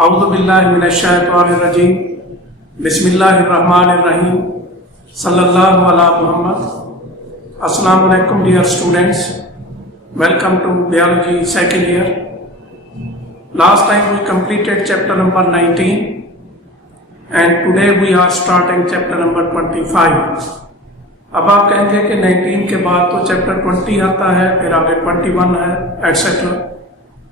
औज़ुबिल्लाहिमिनश्शैतानिर्रजीम बिस्मिल्लाहिर्रहमानिर्रहीम सल्लल्लाहु अला मुहम्मद। अस्सलामु अलैकुम dear students, welcome to biology second year. Last time we completed chapter number 19 and today we are starting chapter number 25. अब आप कहेंगे कि 19 के बाद तो चैप्टर 20 आता है, फिर आगे 21 है एटसेट्रा,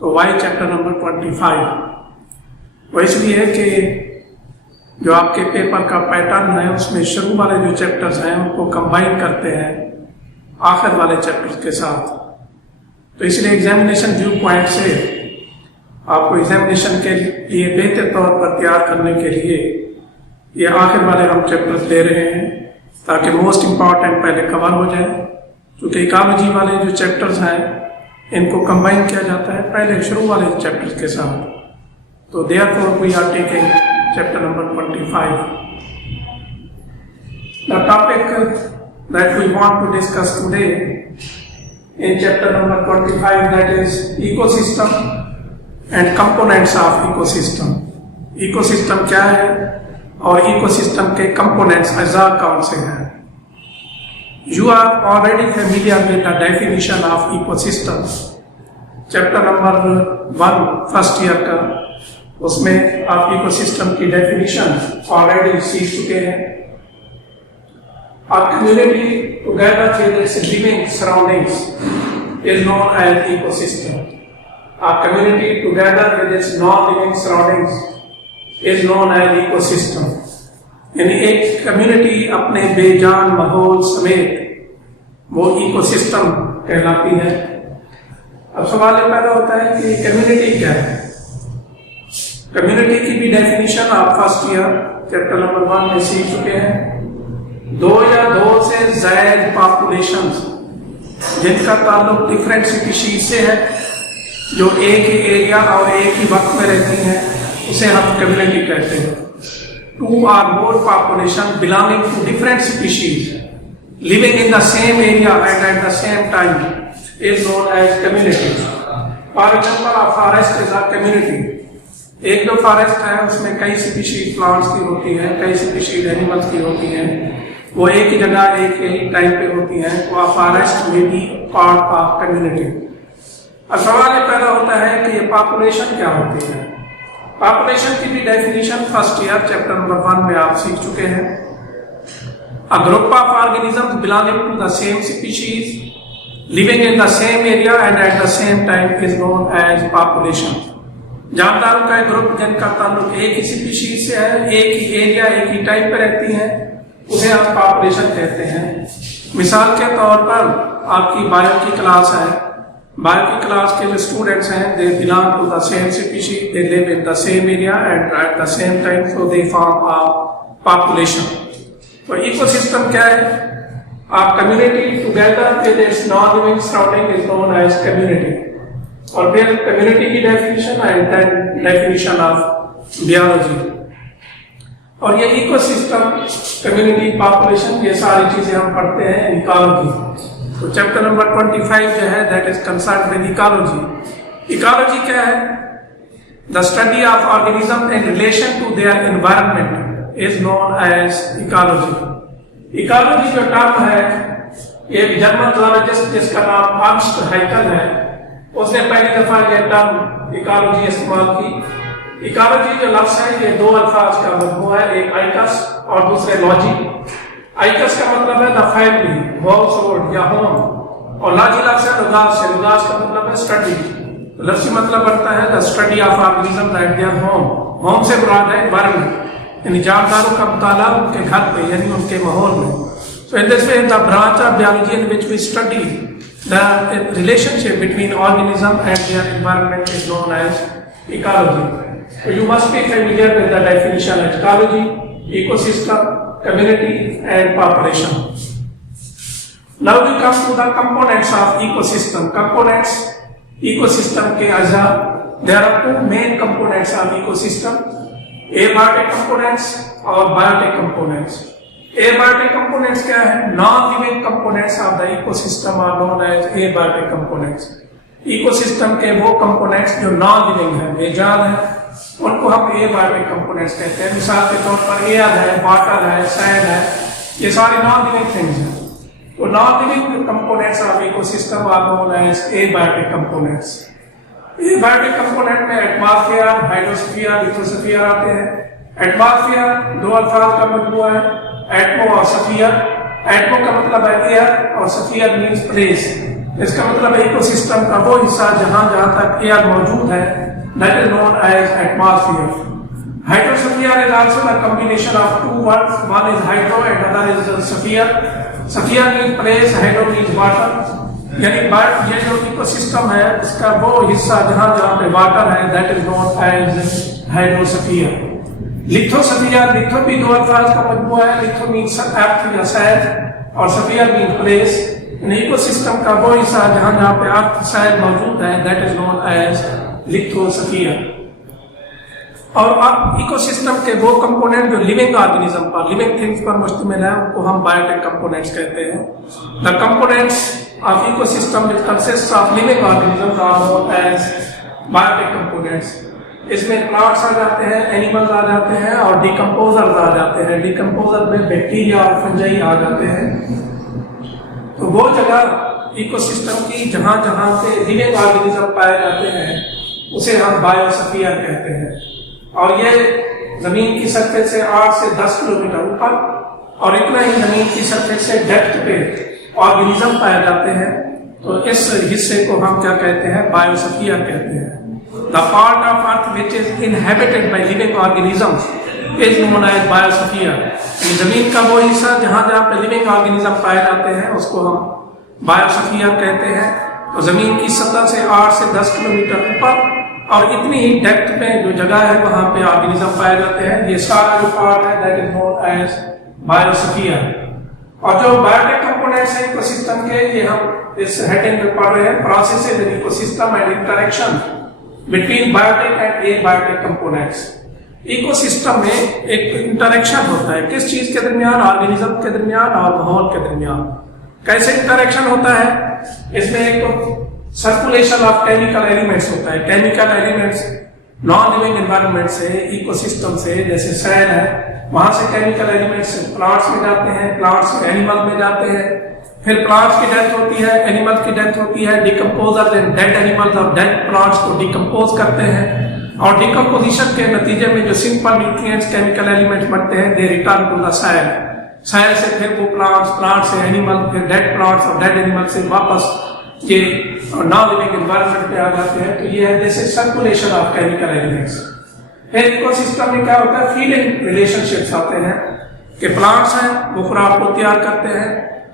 तो वाई चैप्टर नंबर 25? वो इसलिए कि जो आपके पेपर का पैटर्न है उसमें शुरू वाले जो चैप्टर्स हैं उनको कंबाइन करते हैं आखिर वाले चैप्टर्स के साथ। तो इसलिए एग्जामिनेशन व्यू पॉइंट से आपको एग्जामिनेशन के लिए बेहतर तौर पर तैयार करने के लिए ये आखिर वाले हम चैप्टर्स दे रहे हैं ताकि मोस्ट इम्पॉर्टेंट पहले कवर हो जाए। क्योंकि इकोलॉजी वाले जो चैप्टर्स हैं इनको कंबाइन किया जाता है पहले शुरू वाले चैप्टर्स के साथ। तो therefore we are taking chapter number 25. The topic that we want to discuss today in chapter number 25, that is ecosystem and components of ecosystem. Ecosystem क्या है और ecosystem के components अज़ा कौन से हैं? You are already familiar with the definition of ecosystem. Chapter number 1 first year का, उसमें आप इकोसिस्टम की डेफिनेशन ऑलरेडी सीख चुके हैं। A community together with its living surroundings is known as ecosystem. A community together with its non-living surroundings is known as ecosystem. यानी एक community अपने बेजान माहौल समेत वो इकोसिस्टम कहलाती है। अब सवाल ये पैदा होता है कि कम्युनिटी क्या है? कम्युनिटी की भी डेफिनेशन आप फर्स्ट ईयर चैप्टर नंबर 1 में सीख चुके हैं। दो या दो से ज्यादा पॉपुलेशंस जिनका ताल्लुक डिफरेंट स्पीशीज से है, जो एक ही एरिया और एक ही वक्त में रहती हैं, उसे हम कम्युनिटी कहते हैं। 2 or more population belonging to different species living in the same area and at the same time is known as community. For example, a forest is a community. एक जो फॉरेस्ट है उसमें कई स्पीशीज प्लांट्स की होती हैं, कई species animals की होती हैं, वो एक ही जगह एक ही टाइम पे होती हैं, तो आ फॉरेस्ट में भी पार्ट ऑफ कम्युनिटी। अब सवाल ये पैदा होता है कि ये पॉपुलेशन क्या होती है? पॉपुलेशन की भी definition first year chapter number 1 में आप सीख चुके हैं। A group of organisms belonging to the same species living in the same area and at the same time is known as population. जानदारों का एक ग्रुप जिनका ताल्लुक एक ही स्पीशीज से है, एक ही एरिया एक ही टाइम पे रहती हैं, उसे आप पॉपुलेशन कहते हैं। मिसाल के तौर पर आपकी बायो की क्लास है, बायो की क्लास के जो स्टूडेंट्स हैं they belong to the same species, they live in the same area and at the same time, so they form a population. तो इकोसिस्टम क्या है? आप community together with its non living surrounding is known as community. और फिर community की definition and then definition of biology. और ये ecosystem, community, population, ये सारी चीजें हम पढ़ते हैं इकोलॉजी। तो चैप्टर नंबर 25 जो है that is concerned with ecology. Ecology क्या है? The study of organism in relation to their environment is known as ecology. Ecology जो टर्म है, ये जर्मन जूलॉजिस्ट जिसका नाम अर्नस्ट हाइकल है, उसने पहली दफा यह टर्म इकोलॉजी इस्तेमाल की। इकोलॉजी जो लफ्ज है ये 2 अल्फाज का मजमूआ है, एक आइकस और दूसरे लॉजी। आइकस का मतलब है द फैमिली, हाउस होल्ड या होम, और लॉजी लफ्ज है लुगास से, लुगास का मतलब है स्टडी। लफ्जी मतलब बनता है the study of organism eight their home. Home से मुराद है एनवायरनमेंट, यानी जानदारों का मुताला उनके घर पे यानी उनके माहौल में। So in this way the branch of biology in which we study the relationship between organism and their environment is known as ecology. So you must be familiar with the definition of ecology, ecosystem, community and population. Now we come to the components of ecosystem. Components, ecosystem के अज़ा, there are 2 main components of ecosystem, abiotic components और biotic components. Abiotic components क्या है? Non-living components of the ecosystem are known as abiotic components. Ecosystem के वो components जो non living है, बेजान है, उनको हम एबायोटिक कंपोनेंट्स कहते हैं। मिसाल के तौर पर एयर है, वाटर है, सैंड है, ये सारे नॉन लिविंग थिंग्स हैं। तो non living components of ecosystem are known as abiotic components. Abiotic component में एटमॉस्फेयर, हाइड्रोस्फीयर, लिथोस्फीयर आते हैं। एटमॉस्फेयर दो अल्फाज का मजमूआ है, एटमो और स्फीयर। एटमो का मतलब है एयर और स्फीयर मींस प्लेस। इसका मतलब है इकोसिस्टम का वो हिस्सा जहां तक एयर मौजूद है, that is known as atmosphere. Hydrosphere is also a combination of two words. One is hydro and other is sphere. Sphere means place, hydro means water. यानी ये जो इकोसिस्टम है इसका वो हिस्सा जहाँ पे वाटर है, that is known as hydrosphere. Lithosphere, litho भी दो अल्फाज का मजमूआ है। लिथो मीन्स अर्थ या सैल और स्फीयर मीन्स प्लेस। इकोसिस्टम का वो हिस्सा जहाँ पे अर्थ सैल मौजूद है, that is known as lithosphere. और अब इकोसिस्टम के वो कंपोनेंट जो लिविंग ऑर्गेनिज्म पर, लिविंग थिंग्स पर मुश्तमिल है, उनको हम बायोटिक कंपोनेंट्स कहते हैं। The components of ecosystem which consist of living organisms are known as biotic components. इसमें प्लांट्स आ जाते हैं, एनिमल्स आ जाते हैं और डिकम्पोजर्स आ जाते हैं। डिकम्पोजर में बैक्टीरिया और फंजाई आ जाते हैं। तो वो जगह इकोसिस्टम की जहां पे लिविंग ऑर्गेनिज्म पाए जाते हैं उसे हम बायोस्फीयर कहते हैं। और ये जमीन की सरफेस से 8 से 10 किलोमीटर ऊपर और इतना ही जमीन की सरफेस से डेप्थ पे ऑर्गेनिज्म पाए जाते हैं। तो इस हिस्से को हम क्या कहते हैं, बायोस्फीयर कहते हैं। The part of earth which is inhabited by living organisms is known as biosphere. जमीन का वो हिस्सा जहां पे लिविंग ऑर्गेनिज्म पाए जाते हैं उसको हम बायोस्फीयर कहते हैं। तो जमीन की सतह से 8 से 10 किलोमीटर ऊपर और इतनी ही डेप्थ में जो जगह है वहां पे ऑर्गेनिज्म पाए जाते हैं, ये सारा जो पार्ट है that is known as biosphere. और जो बायोटिक कंपोनेंट्स हैं इकोसिस्टम के, ये हम इस हेडिंग में पढ़ रहे हैं, processes in ecosystem and interaction between biotic and abiotic components. Ecosystem में एक इंटरेक्शन होता है, किस चीज के दरमियान, ऑर्गेनिज्म के दरमियान और माहौल के दरमियान। कैसे इंटरेक्शन होता है, इसमें एक तो सर्कुलेशन ऑफ केमिकल एलिमेंट्स होता है। Chemical elements non living environment से, इकोसिस्टम से, जैसे सैल है, वहां से केमिकल एलिमेंट्स प्लांट्स में जाते हैं, प्लांट्स से एनिमल में जाते हैं, फिर प्लांट्स की डेथ होती है, एनिमल की डेथ होती है, डिकम्पोजर डेड एनिमल्स और डेड प्लांट्स को डिकम्पोज करते हैं और डिकम्पोजिशन के नतीजे में जो सिंपल न्यूट्रिएंट्स केमिकल एलिमेंट्स बनते हैं, they return to the soil. Soil से फिर वो प्लांट्स से एनिमल, फिर डेड प्लांट्स और डेड एनिमल से वापस ये नॉन लिविंग एनवायरनमेंट पे आ जाते हैं। तो ये है जैसे सर्कुलेशन ऑफ केमिकल एलिमेंट्स। फिर इकोसिस्टम में क्या होता है, फीडिंग रिलेशनशिप्स आते हैं कि प्लांट्स हैं वो खुराक को तैयार करते हैं,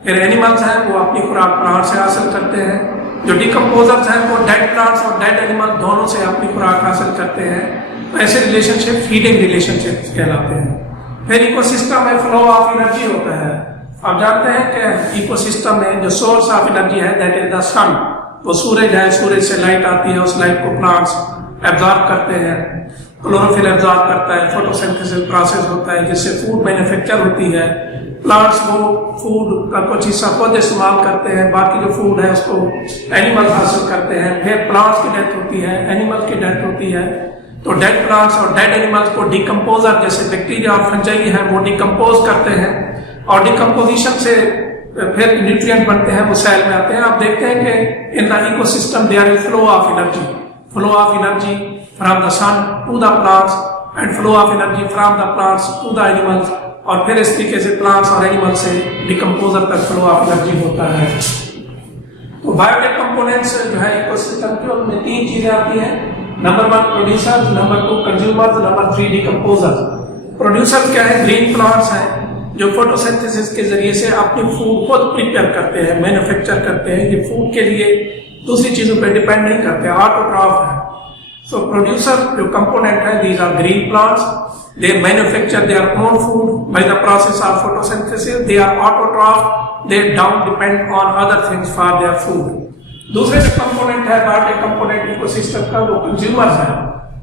फिर एनिमल्स हैं वो अपनी खुराक प्लांट से हासिल करते हैं, जो डिकम्पोजर्स हैं वो डेड प्लांट्स और डेड एनिमल दोनों से अपनी खुराक हासिल करते हैं। तो ऐसे रिलेशनशिप फीडिंग रिलेशनशिप कहलाते हैं। फिर इकोसिस्टम में फ्लो ऑफ एनर्जी होता है। आप जानते हैं कि इकोसिस्टम में जो सोर्स ऑफ एनर्जी है दैट इज द सन। वो सूरज है, सूरज से लाइट आती है, उस लाइट को प्लांट्स एब्जॉर्ब करते हैं, क्लोरोफिल एब्जॉर्ब करता है, फोटोसिंथेसिस प्रोसेस होता है जिससे फूड मैन्युफैक्चर होती है। प्लांट्स वो फूड का कुछ हिस्सा खुद इस्तेमाल करते हैं, बाकी जो फूड है उसको एनिमल हासिल करते हैं। फिर प्लांट्स की डेथ होती है, एनिमल की डेथ होती है। तो डेड प्लांट्स और डेड एनिमल्स को डिकम्पोजर जैसे बैक्टीरिया और फंजाई है वो डिकम्पोज करते हैं और डिकम्पोजिशन से फिर न्यूट्रिएंट बनते हैं, वो सेल में आते हैं। आप देखते हैं कि in the ecosystem there is flow of energy from the sun to the plants and flow of energy from the plants to the animals, और फिर इस तरीके से प्लांट्स और एनिमल्स से डिकम्पोजर तक फ्लो ऑफ एनर्जी होता है। तो बायोटिक कंपोनेंट्स जो है इकोसिस्टम के, उनमें 3 चीजें आती हैं। Number 1 producers, number 2 consumers, number 3 decomposers. Producers क्या है, ग्रीन प्लांट्स हैं जो फोटोसिंथेसिस के जरिए से अपनी फूड खुद प्रिपेयर करते हैं, मैन्युफैक्चर करते हैं। ये फूड के लिए दूसरी चीजों पर डिपेंड नहीं करते, ऑटोट्रॉफ है। सो प्रोड्यूसर जो कंपोनेंट है, these are green plants, they manufacture their own food by the process of photosynthesis, they are autotroph, they don't depend on other things for their food. दूसरे जो component है biotic component ecosystem का, वो consumers है।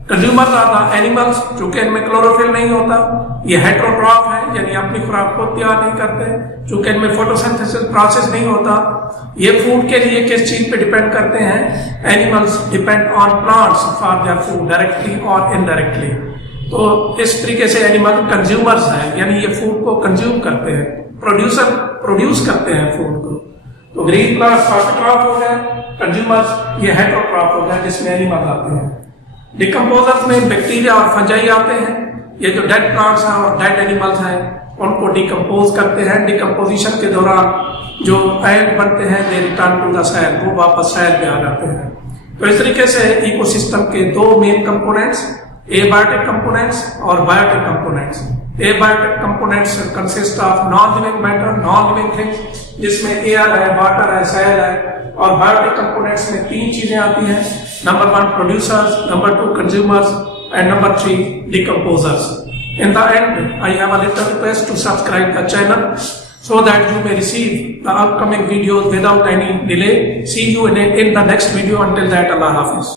Consumers are the animals, चूंकि इनमें chlorophyll नहीं होता, ये हेटेरोट्रॉफ है, यानी अपनी खुराक को तैयार नहीं करते, चूंकि इनमें फोटोसिंथेसिस प्रोसेस नहीं होता। ये फूड के लिए किस चीज पे डिपेंड करते हैं? Animals depend on plants for their food directly और इनडायरेक्टली। तो इस तरीके से एनिमल कंज्यूमर्स हैं, यानी ये फूड को कंज्यूम करते हैं, प्रोड्यूस करते हैं फूड को। तो ग्रीन प्लांट्स ऑटोट्रॉफ हो गए, कंज्यूमर्स ये हेटेरोट्रॉफ हो गए जिसमें एनिमल आते हैं। डिकम्पोजर्स में बैक्टीरिया और फंजाई आते हैं, ये जो डेड प्लांट्स हैं और डेड एनिमल्स हैं उनको डिकम्पोज करते हैं। डिकम्पोजिशन के दौरान जो एंड बनते हैं they return to the cell, वो वापस सेल पे आ जाते हैं। तो इस तरीके से इकोसिस्टम के दो मेन कंपोनेंट्स, एबायोटिक कंपोनेंट्स और biotic components. Abiotic components consist of non living matter, non living things, जिसमें एयर है, वाटर है, सेल है। और बायोटिक कंपोनेंट्स में तीन चीजें आती हैं, number 1 producers, number 2 consumers and number 3 decomposers. In the end, I have a little request to subscribe the channel so that you may receive the upcoming videos without any delay. See you in the next video. Until that, Allah Hafiz.